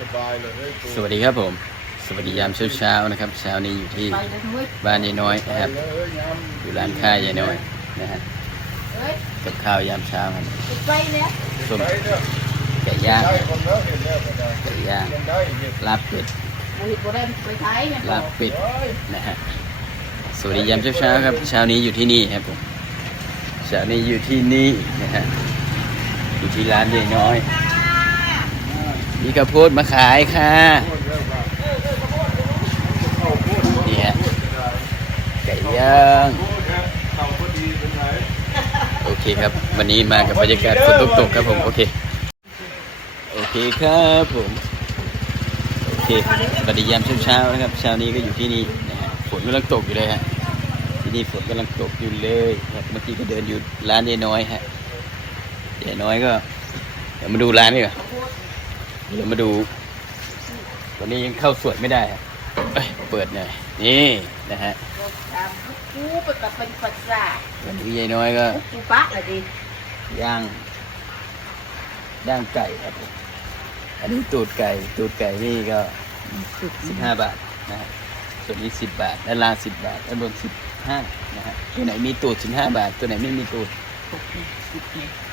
สบายเลยเฮ้ยสวัสดีครับผม สวัสดียามเช้าเช้าๆนะครับ เช้านี้อยู่ที่ไปเลยเว้ยบ้านยายน้อยไปนะครับเลยเฮ้ยงามอยู่ร้านค้ายายน้อยนะฮะเฮ้ยกับข้าวยามเช้าครับไปเนี่ยส้มไปเนี่ยไก่ย่างได้คนแล้วเห็นแล้วก็ได้ไก่ย่างยังได้เนี่ยลาบเป็ดบุหรี่บุหรี่ไปใช้เนี่ยลาบเป็ดเฮ้ยนะฮะสวัสดียามเช้าเช้าๆครับ เช้านี้อยู่ที่นี่ครับผมเช้านี้อยู่ที่นี่นะฮะอยู่ที่ร้านยายน้อย มีข้าวโพดมาขายค่ะเนี่ฮะไก่ย่างโอเคครับ วันนี้มากับบรรยากาศฝนตกๆครับผม โอเค โอเคครับผม โอเคปฏิยามเช้าๆนะครับ เช้านี้ก็อยู่ที่นี่นะฮะฝนกำลังตกอยู่เลยฮะ ที่นี่ฝนกำลังตกอยู่เลยครับ เมื่อกี้ก็เดินอยู่ร้านยายน้อยฮะยายน้อยก็ เดี๋ยวมาดูร้านนี่ก่อน เดี๋ยวมาดูวันนี้ยังเข้าสวยไม่ได้ฮะเอ้ยเปิดหน่อยนี่นะฮะตามกูไปกับเป็นภาษาวันนี้ยายน้อยก็กูปะเลยดิย่างย่างไก่ครับผมอันนี้ตูดไก่ตูดไก่นี่ก็สิบห้าบาทนะฮะส่วนนี้สิบบาทด้านล่างสิบบาทด้านบนสิบห้านะฮะตัวไหนมีตูดสิบห้าบาท ตัวไหนไม่มีตูด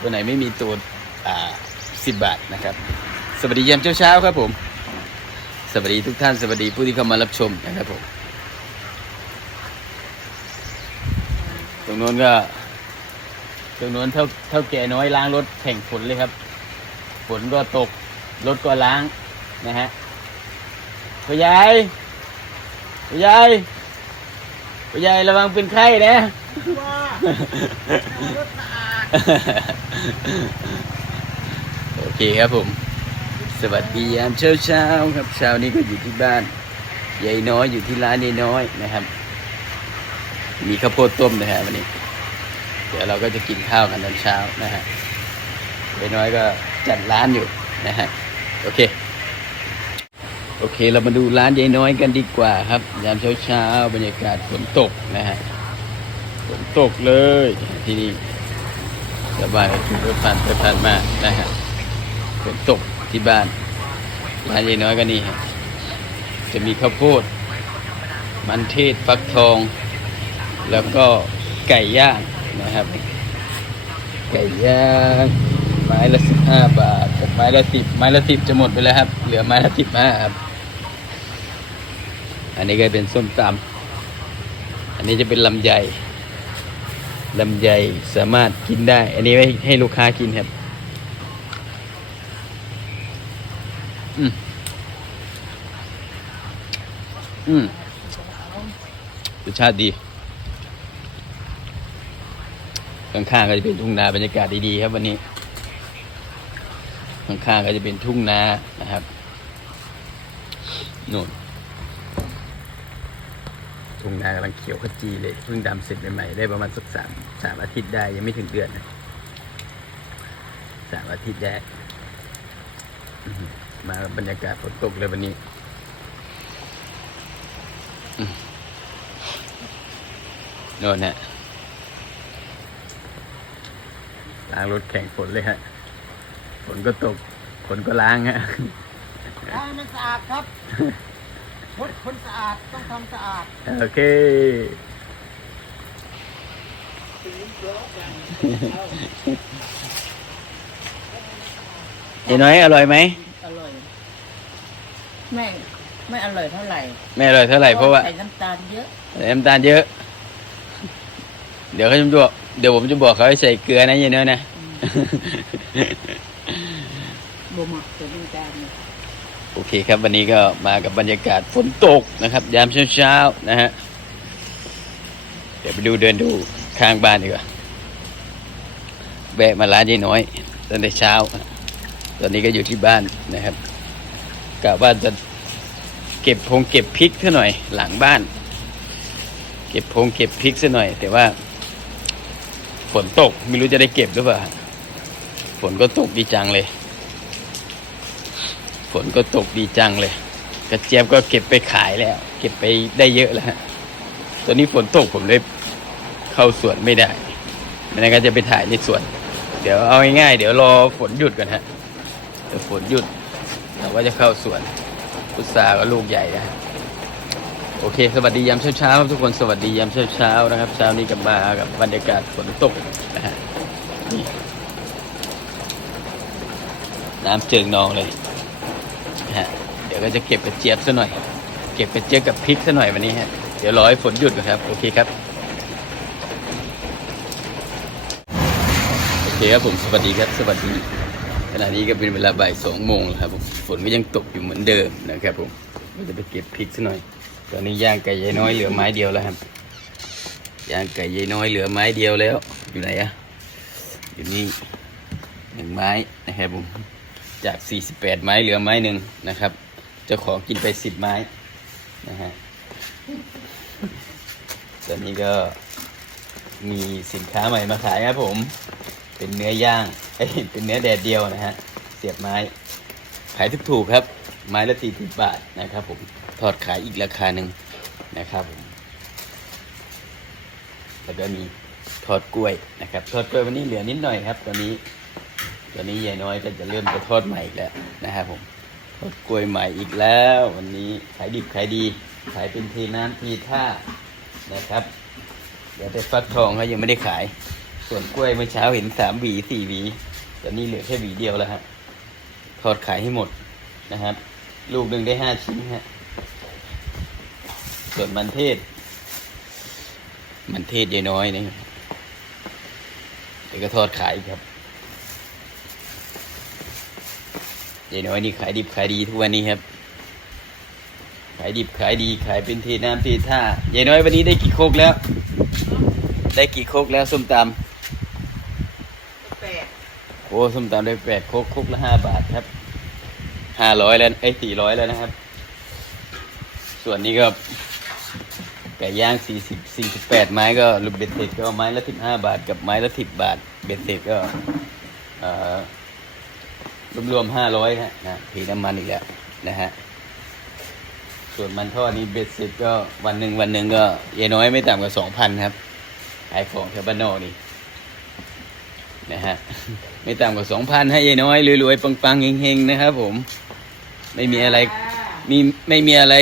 ตัวไหนไม่มีตูดอ่าสิบบาทนะครับ สวัสดียามเช้าๆครับผม สวัสดีทุกท่าน สวัสดีผู้ที่เข้ามารับชมนะครับผม ตรงโน้นก็ ตรงโน้นเท่าเท่าแก่น้อยล้างรถแข่งฝนเลยครับ ฝนก็ตก รถก็ล้างนะฮะพ่อใหญ่พ่อใหญ่พ่อใหญ่ระวังเป็นไข้นะว่ารถสะอาดโอเคครับผม สวัสดียามเช้าเช้าครับเช้านี้ก็อยู่ที่บ้านยายน้อยอยู่ที่ร้านยายน้อยนะครับ มีข้าวโพดต้มนะฮะวันนี้ เดี๋ยวเราก็จะกินข้าวกันตอนเช้านะฮะยายน้อยก็จัดร้านอยู่นะฮะโอเค โอเค เรามาดูร้านยายน้อยกันดีกว่าครับ ยามเช้าเช้าบรรยากาศฝนตกนะฮะฝนตกเลยที่นี่ชาวบ้านก็ขี่รถผ่านไปผ่านมานะฮะฝนตก ที่บ้านร้านยายน้อยก็นี่จะมีข้าวโพด มันเทศฟักทอง แล้วก็ไก่ย่างนะครับ ไก่ย่างไม้ละสิบห้าบาทกับไม้ละสิบไม้ละสิบจะหมดไปแล้วครับ เหลือไม้ละสิบห้าครับอันนี้ก็เป็นส้มตำอันนี้จะเป็นลำไยลำไยสามารถกินได้ อันนี้ไว้ให้ลูกค้ากินครับ อืมอืมรสชาติดี ข้างๆก็จะเป็นทุ่งนาบรรยากาศดีๆครับวันนี้ ข้างๆก็จะเป็นทุ่งนานะครับนู่นทุ่งนากำลังเขียวขจีเลยเพิ่งดำเสร็จใหม่ๆได้ประมาณสักสามสามอาทิตย์ได้ยังไม่ถึงเดือนนะสามอาทิตย์ได้ มาบรรยากาศฝนตกเลยวันนี้อืมโน่นฮะล้างรถแข่งฝนเลยฮะ ฝนก็ตก ฝนก็ล้างฮะล้างมันสะอาดครับรถคนสะอาดต้องทำสะอาด โอเคเห็นไหมอร่อยไหม อร่อยแม่ไม่อร่อยเท่าไหร่ไม่อร่อยเท่าไหร่เพราะว่าใส่น้ำตาลเยอะใส่น้ำตาลเยอะ เดี๋ยวเขาจะบอกเดี๋ยวผมจะบอกเขาให้ใส่เกลือนะเยอะๆนะบ่หมักใส่น้ำตาลเนี่ยโอเคครับ วันนี้ก็มากับบรรยากาศฝนตกนะครับ ยามเช้าๆนะฮะเดี๋ยวไปดูเดินดูข้างบ้านดีกว่าแวะมาร้านยายน้อยตั้งแต่เช้า ตอนนี้ก็อยู่ที่บ้านนะครับกะว่าจะเก็บพงเก็บพริกซะหน่อยหลังบ้าน เก็บพงเก็บพริกซะหน่อย แต่ว่าฝนตกไม่รู้จะได้เก็บหรือเปล่าฝนก็ตกดีจังเลย ฝนก็ตกดีจังเลย กระเจี๊ยบก็เก็บไปขายแล้ว เก็บไปได้เยอะแล้วตอนนี้ฝนตกผมเลยเข้าสวนไม่ได้ไม่งั้นก็จะไปถ่ายในสวน เดี๋ยวเอาง่ายๆเดี๋ยวรอฝนหยุดก่อนฮะ เดี๋ยวฝนหยุดแต่ว่าจะเข้าสวนพุทราก็ลูกใหญ่นะโอเค สวัสดียามเช้าๆครับทุกคนสวัสดียามเช้าๆนะครับ เช้านี้กลับมากับบรรยากาศฝนตกนะฮะนี่น้ำเจิงนองเลยนะฮะเดี๋ยวก็จะเก็บกระเจี๊ยบซะหน่อย เก็บกระเจี๊ยบกับพริกซะหน่อยวันนี้ฮะเดี๋ยวรอให้ฝนหยุดนะครับ โอเคครับโอเคครับผมสวัสดีครับสวัสดี ขณะนี้ก็เป็นเวลาบ่ายสองโมงแล้วครับผมฝนก็ยังตกอยู่เหมือนเดิมนะครับผมก็จะไปเก็บพริกซะหน่อย ตอนนี้ย่างไก่ยายน้อยเหลือไม้เดียวแล้วครับย่างไก่ยายน้อยเหลือไม้เดียวแล้ว อยู่ไหนอะอยู่นี่หนึ่งไม้นะครับผมจาก 48 ไม้เหลือไม้หนึ่งนะครับเจ้าของกินไป 10 ไม้นะฮะตอนนี้ก็มีสินค้าใหม่มาขายครับผม เป็นเนื้อย่าง เอ้เป็นเนื้อแดดเดียวนะฮะ เสียบไม้ ขายถูกๆครับ ไม้ละสี่สิบบาทนะครับผมทอดขายอีกราคาหนึ่งนะครับผมแล้วก็มีทอดกล้วยนะครับทอดกล้วยวันนี้เหลือนิดหน่อยครับ ตอนนี้ ตอนนี้ยายน้อยก็จะเริ่มจะทอดใหม่อีกแล้วนะครับผมทอดกล้วยใหม่อีกแล้ว วันนี้ขายดิบขายดีขายเป็นเทน้ำทีท่านะครับเดี๋ยวแต่ฟักทองเขายังไม่ได้ขาย ส่วนกล้วยเมื่อเช้าเห็นสามหวีสี่หวีตอนนี้เหลือแค่หวีเดียวแล้วฮะทอดขายให้หมดนะครับ ลูกหนึ่งได้ห้าชิ้นฮะส่วนมันเทศ มันเทศยายน้อยนี่เดี๋ยวก็ทอดขายครับยายน้อยนี่ขายดิบขายดีทุกวันนี้ครับ ขายดิบขายดีขายเป็นเทน้ำเทท่ายายน้อยวันนี้ได้กี่โคกแล้ว ได้กี่โคกแล้วส้มตำ อ้ส้มตำได้แปดโคกโคกละห้าบาทครับห้าร้อยแล้วไอ้สี่ร้อยแล้วนะครับ ส่วนนี้ก็ไก่ย่างสี่สิบสี่สิบแปดไม้ก็ลูกเบ็ดเสร็จก็ไม้ละสิบห้าบาท กับไม้ละสิบบาท เบ็ดเสร็จก็เอ่อรวมห้าร้อยฮะนะผีน้ำมันอีกแล้วนะฮะส่วนมันทอดนี้เบ็ดเสร็จก็วันหนึ่งวันหนึ่งก็ยายน้อยไม่ต่ำกว่าสองพันครับขายของแถวบ้านนอกนี่นะฮะ ไม่ต่ำกว่าสองพันให้ยายน้อยรวยๆปังๆเฮงๆนะครับผม ไม่มีอะไรมีไม่มีอะไร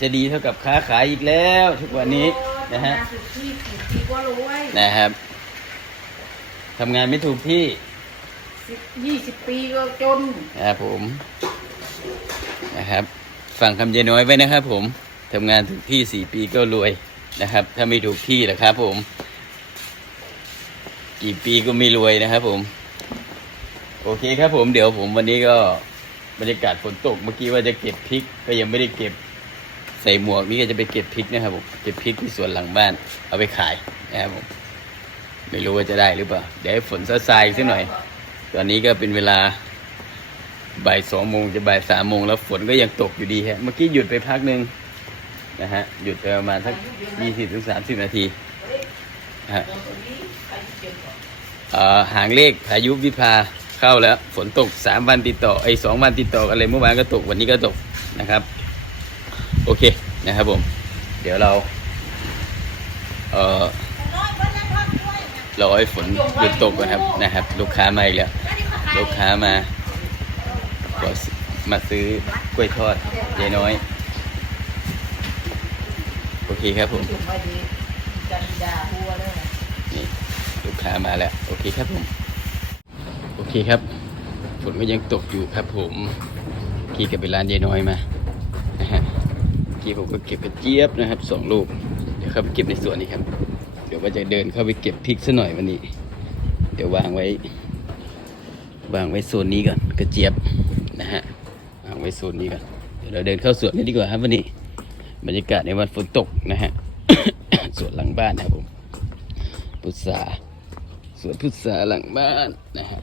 จะดีเท่ากับค้าขายอีกแล้ว ทุกวันนี้นะฮะสิบที่สิบปีก็รู้ไว้นะครับทำงานไม่ถูกที่สิบยี่สิบปีก็จนนะครับผมนะครับฟังคำยายน้อยไว้นะครับ ผมทำงานถูกที่สี่ปีก็รวยนะครับ ถ้าไม่ถูกที่นะครับผม กี่ปีก็ไม่รวยนะครับผม โอเคครับผมเดี๋ยวผมวันนี้ก็บรรยากาศฝนตกเมื่อกี้ว่าจะเก็บพริกก็ยังไม่ได้เก็บใส่หมวกนี่ก็จะไปเก็บพริกนะครับผมเก็บพริกที่สวนหลังบ้าน เอาไปขายนะครับผมไม่รู้ว่าจะได้หรือเปล่าเดี๋ยวฝนซาซายสักหน่อย ตอนนี้ก็เป็นเวลาบ่ายสองโมงจะบ่ายสามโมงแล้วฝนก็ยังตกอยู่ดีฮะเมื่อกี้หยุดไปพักหนึ่งนะฮะหยุดไปประมาณสักยี่สิบถึงสามสิบนาทีฮะเอ่อหางเลขพายุวิภา เข้าแล้วฝนตกสามวันติดต่อไอ้สองวันติดต่อกันเลยเมื่อวานก็ตกวันนี้ก็ตกนะครับ โอเคนะครับผม เดี๋ยวเรา เอ่อรอให้ฝนหยุดตกก่อนครับนะครับ ลูกค้ามาอีกแล้วลูกค้ามาก็มาซื้อกล้วยทอดยายน้อย โอเคครับผมนี่ลูกค้ามาแล้ว โอเคครับผม เคครับฝนก็ยังตกอยู่ครับผมขี่กับไปร้านยายน้อยมานะฮะขี่ผมก็เก็บกระเจี๊ยบนะครับสองลูกเดี๋ยวเข้าไปเก็บในสวนนี้ครับ เดี๋ยวว่าจะเดินเข้าไปเก็บพริกซะหน่อยวันนี้ เดี๋ยววางไว้ วางไว้โซนนี้ก่อนกระเจี๊ยบนะฮะวางไว้โซนนี้ก่อนเดี๋ยวเราเดินเข้าสวนกันดีกว่าครับวันนี้ บรรยากาศในวันฝนตกนะฮะสวนหลังบ้านนะครับผมพุทราสวนพุทราหลังบ้านนะฮะ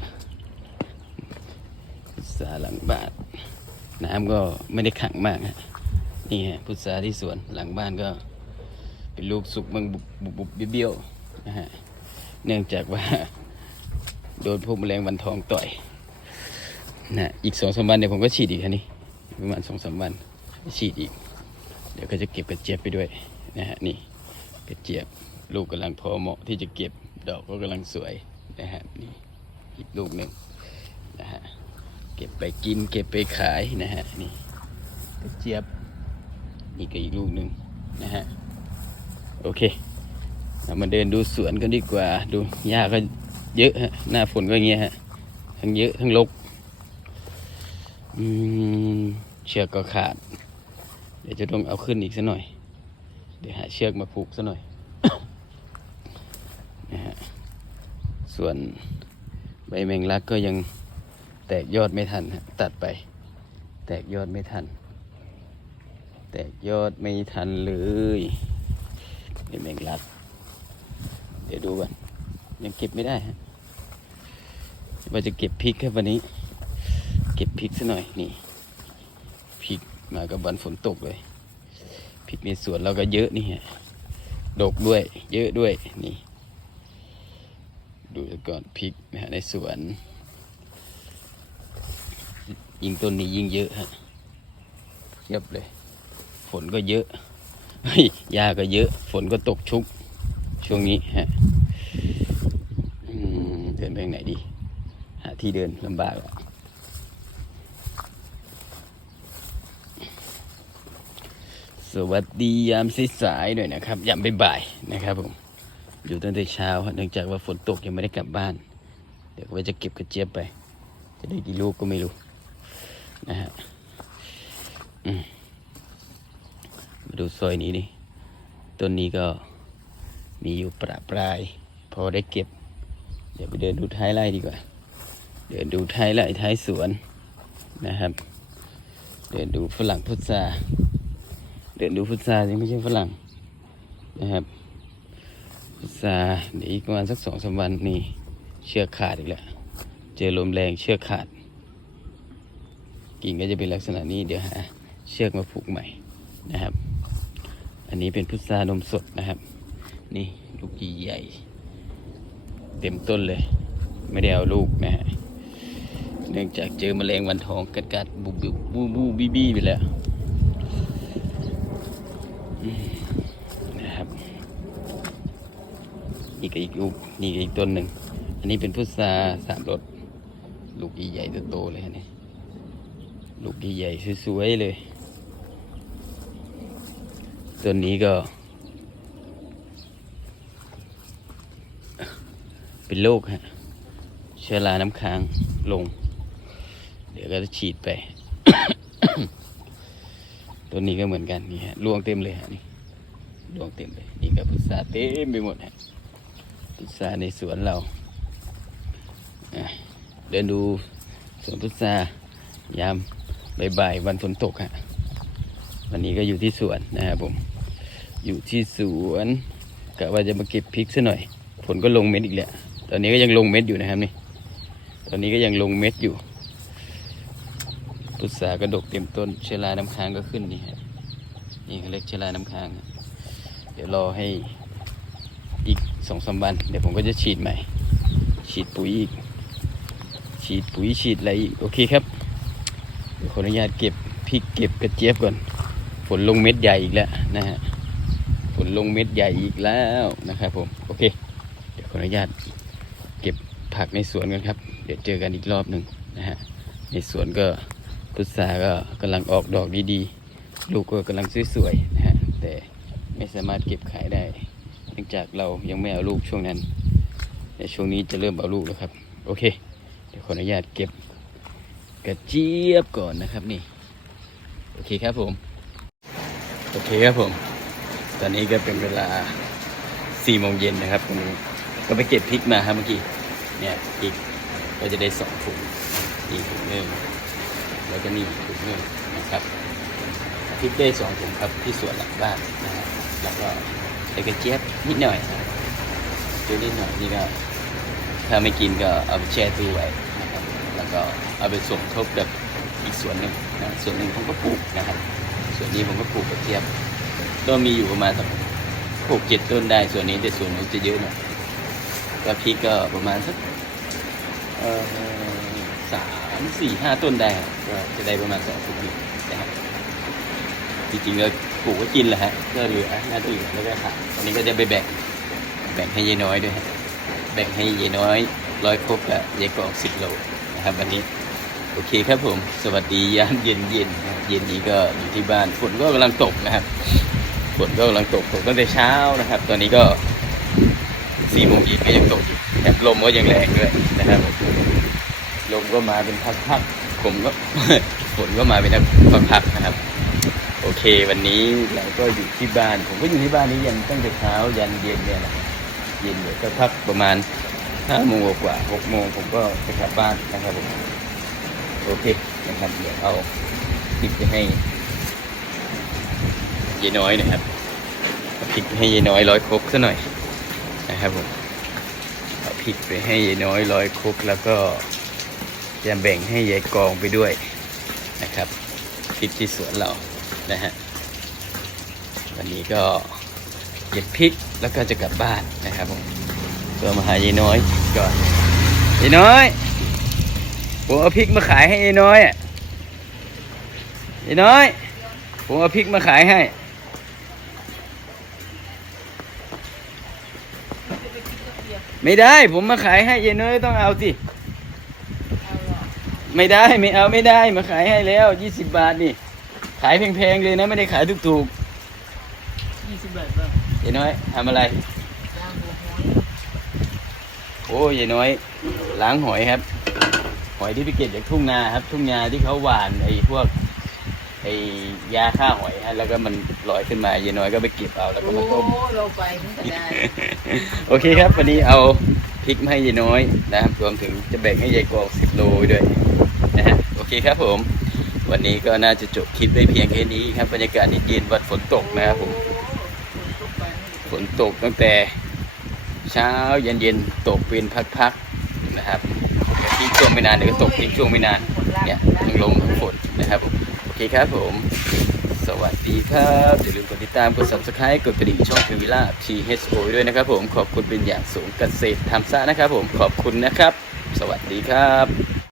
พุทราหลังบ้าน น้ำก็ไม่ได้ขังมากฮะนี่ฮะพุทราที่สวนหลังบ้านก็ เป็นลูกสุกบางบุบบุบเบี้ยวๆนะฮะเนื่องจากว่า โดนพวกแมลงวันทองต่อยนะอีกสองสามวันเดี๋ยวผมก็ฉีดอีกครับนี่ประมาณสองสามวันฉีดอีก เดี๋ยวก็จะเก็บกระเจี๊ยบไปด้วยนะฮะนี่กระเจี๊ยบลูกกำลังพอเหมาะที่จะเก็บดอกก็กำลังสวยนะฮะนี่อีกลูกหนึ่ง เก็บไปกินเก็บไปขายนะฮะนี่กระเจี๊ยบนี่ก็อีกลูกหนึ่งนะฮะโอเค เรามาเดินดูสวนกันดีกว่า ดูหญ้าก็เยอะฮะหน้าฝนก็อย่างเงี้ยฮะทั้งเยอะทั้งรกอืมเชือกก็ขาด เดี๋ยวจะต้องเอาขึ้นอีกสักหน่อย เดี๋ยวหาเชือกมาผูกสักหน่อยนะฮะส่วนใบแมงลักก็ยัง แตกยอดไม่ทันตัดไป แตกยอดไม่ทัน แตกยอดไม่ทันเลยใบแมงลัก เดี๋ยวดูก่อนยังเก็บไม่ได้ฮะว่าจะเก็บพริกครับวันนี้ เก็บพริกซะหน่อยนี่พริกมากับวันฝนตกเลยพริกในสวนเราก็เยอะนี่ฮะดกด้วย เยอะด้วยนี่ ดูก่อนพริกนะฮะในสวน ยิ่งต้นนี้ยิ่งเยอะฮะเทียบเลย ฝนก็เยอะเฮ้าก็เยอะ ฝนก็ตกชุก ช่วงนี้ฮะเดินไปทางไหนดี หาที่เดินลำบากสวัสดียามสายๆหน่อยนะครับยามบ่ายๆนะครับผมอยู่ตั้งแต่เช้าเนื่องจากว่าฝนตกยังไม่ได้กลับบ้าน เดี๋ยวว่าจะเก็บกระเจี๊ยบไป จะได้กี่ลูกก็ไม่รู้ นะฮะมาดูซอยนี้นี่ต้นนี้ก็มีอยู่ประปราย พอได้เก็บ เดี๋ยวไปเดินดูท้ายไร่ดีกว่า เดินดูท้ายไร่ท้ายสวนนะครับ เดินดูฝรั่งพุทราเดินดูพุทรายังไม่ใช่ฝรั่งนะครับพุทราเดี๋ยวอีกประมาณสักสองสามวันนี่เชือกขาดอีกแล้ว เจอลมแรงเชือกขาด กิ่งก็จะเป็นลักษณะนี้เดี๋ยวหาเชือกมาผูกใหม่นะครับ อันนี้เป็นพุทรานมสดนะครับ นี่ลูกใหญ่เต็มต้นเลย ไม่ได้เอาลูกนะฮะเนื่องจากเจอแมลงวันทองกัดกัดๆบูบูบูบูบีบีไปแล้วนะครับนี่ก็อีกลูกนี่ก็อีกต้นหนึ่ง อันนี้เป็นพุทราสามรสลูกใหญ่ๆโตๆเลยฮะนี่ ลูกใหญ่ๆสวยๆเลยต้นนี้ก็ เป็นโรคฮะเชื้อราน้ำค้างลง เดี๋ยวก็จะฉีดไปต้นนี้ก็เหมือนกันนี่ฮะรวงเต็มเลยฮะนี่รวงเต็มเลย นี่ก็พุทราเต็มไปหมดฮะพุทราในสวนเราเดินดูสวนพุทรายาม บ่ายๆวันฝนตกฮะวันนี้ก็อยู่ที่สวนนะครับผม อยู่ที่สวนกะว่าจะมาเก็บพริกซะหน่อยฝนก็ลงเม็ดอีกแล้วตอนนี้ก็ยังลงเม็ดอยู่นะครับนี่ ตอนนี้ก็ยังลงเม็ดอยู่พุทรากระดกเต็มต้นเชื้อราน้ำค้างก็ขึ้นนี่ฮะนี่เขาเรียกเชื้อราน้ำค้าง เดี๋ยวรอให้อีกสองสามวันเดี๋ยวผมก็จะฉีดใหม่ ฉีดปุ๋ยอีก ฉีดปุ๋ยฉีดอะไรอีกโอเคครับ ขออนุญาตเก็บพริกเก็บกระเจี๊ยบก่อน ฝนลงเม็ดใหญ่อีกแล้วนะฮะ ฝนลงเม็ดใหญ่อีกแล้วนะครับผม โอเค เดี๋ยวขออนุญาตเก็บผักในสวนกันครับ เดี๋ยวเจอกันอีกรอบหนึ่งนะฮะ ในสวนก็พุทราก็กำลังออกดอกดีๆ ลูกก็กำลังสวยๆนะฮะ แต่ไม่สามารถเก็บขายได้ เนื่องจากเรายังไม่เอาลูกช่วงนั้น แต่ช่วงนี้จะเริ่มเอาลูกแล้วครับ โอเค เดี๋ยวขออนุญาตเก็บ กระเจี๊ยบก่อนนะครับนี่ โอเคครับผม โอเคครับผม ตอนนี้ก็เป็นเวลาสี่โมงเย็นนะครับตรงนี้ก็ไปเก็บพริกมาครับเมื่อกี้เนี่ยพริกก็จะได้สองถุงนี่ถุงหนึ่งแล้วก็นี่ถุงหนึ่งนะครับพริกได้สองถุงครับที่สวนหลังบ้านนะฮะแล้วก็ใส่กระเจี๊ยบนิดหน่อยเจี๊ยนิดหน่อยนี่ก็ถ้าไม่กินก็เอาไปแช่ตู้ไว้ แล้วก็เอาไปสมทบกับอีกส่วนหนึ่งนะส่วนหนึ่งผมก็ปลูกนะครับ ส่วนนี้ผมก็ปลูกกระเจี๊ยบก็มีอยู่ประมาณสักหกเจ็ดต้นได้ส่วนนี้แต่ส่วนนู้นจะเยอะหน่อยก็พริกก็ประมาณสักสามสี่ห้าต้นได้ก็จะได้ประมาณสองถุงนี่นะครับจริงๆก็ปลูกก็กินแหละฮะก็เหลือน่าจะเหลือแล้วก็ขายตอนนี้ก็จะไปแบ่งแบ่งให้ยายน้อยด้วยฮะแบ่งให้ยายน้อยร้อยครบกับยายกรอกสิบโล นะครับวันนี้โอเคครับผม สวัสดียามเย็นเย็นเย็นนี้ก็อยู่ที่บ้านฝนก็กำลังตกนะครับฝนก็กำลังตกตกตั้งแต่เช้านะครับ ตอนนี้ก็สี่โมงเย็นก็ยังตกอยู่แถมลมก็ยังแรงด้วยนะครับลมก็มาเป็นพักๆผมก็ฝนก็มาเป็นพักๆนะครับ โอเค วันนี้เราก็อยู่ที่บ้าน ผมก็อยู่ที่บ้านนี้ยันตั้งแต่เช้ายันเย็นเนี่ยนะเย็นเดี๋ยวสักพักประมาณ ห้าโมงกว่าหกโมงผมก็จะกลับบ้านนะครับผมโอเคนะครับเดี๋ยวเอาพริกไปให้ยายน้อยนะครับเอาพริกให้ยายน้อยร้อยครกซะหน่อยนะครับผมเอาพริกไปให้ยายน้อยร้อยครกแล้วก็จะแบ่งให้ยายกองไปด้วยนะครับพริกที่สวนเรานะฮะวันนี้ก็เก็บพริกแล้วก็จะกลับบ้านนะครับผม ก็มาหายายน้อยก่อนยายน้อยผมเอาพริกมาขายให้ยายน้อยอะยายน้อยผมเอาพริกมาขายให้ไม่ได้ผมมาขายให้ยายน้อยต้องเอาสิไม่ได้ไม่เอาไม่ได้มาขายให้แล้วยี่สิบบาทนี่ ขายแพงๆเลยนะไม่ได้ขายถูกยี่สิบบาทบ้างๆยายน้อยทำอะไร ย่างหัวหอย โอ้ยายน้อย ล้างหอยครับ หอยที่ไปเก็บจากทุ่งนาครับ ทุ่งนาที่เขาหว่านไอ้พวกไอ้ยาฆ่าหอยฮะแล้วก็มันลอยขึ้นมายายน้อยก็ไปเก็บเอาแล้วก็มาต้มเราไปถึงจะได้โอเคครับ วันนี้เอาพริกมาให้ยายน้อยนะครับรวมถึงจะแบ่งให้ยายกองสิบโลไว้ด้วยนะฮะโอเคครับผม วันนี้ก็น่าจะจบคลิปได้เพียงแค่นี้ครับบรรยากาศเย็นๆวันฝนตกนะครับผม ฝนตกตั้งแต่ เช้าเย็นเย็นตกเป็นพักๆนะครับทิ้งช่วงไม่นานเดี๋ยวก็ตกทิ้งช่วงไม่นานเนี่ยทั้งลมทั้งฝนนะครับผมโอเคครับผม สวัสดีครับอย่าลืมกดติดตามกด subscribe กดกระดิ่งช่องพิวิล่า THO ด้วยนะครับผมขอบคุณเป็นอย่างสูงเกษตรทำซะนะครับผมขอบคุณนะครับ สวัสดีครับ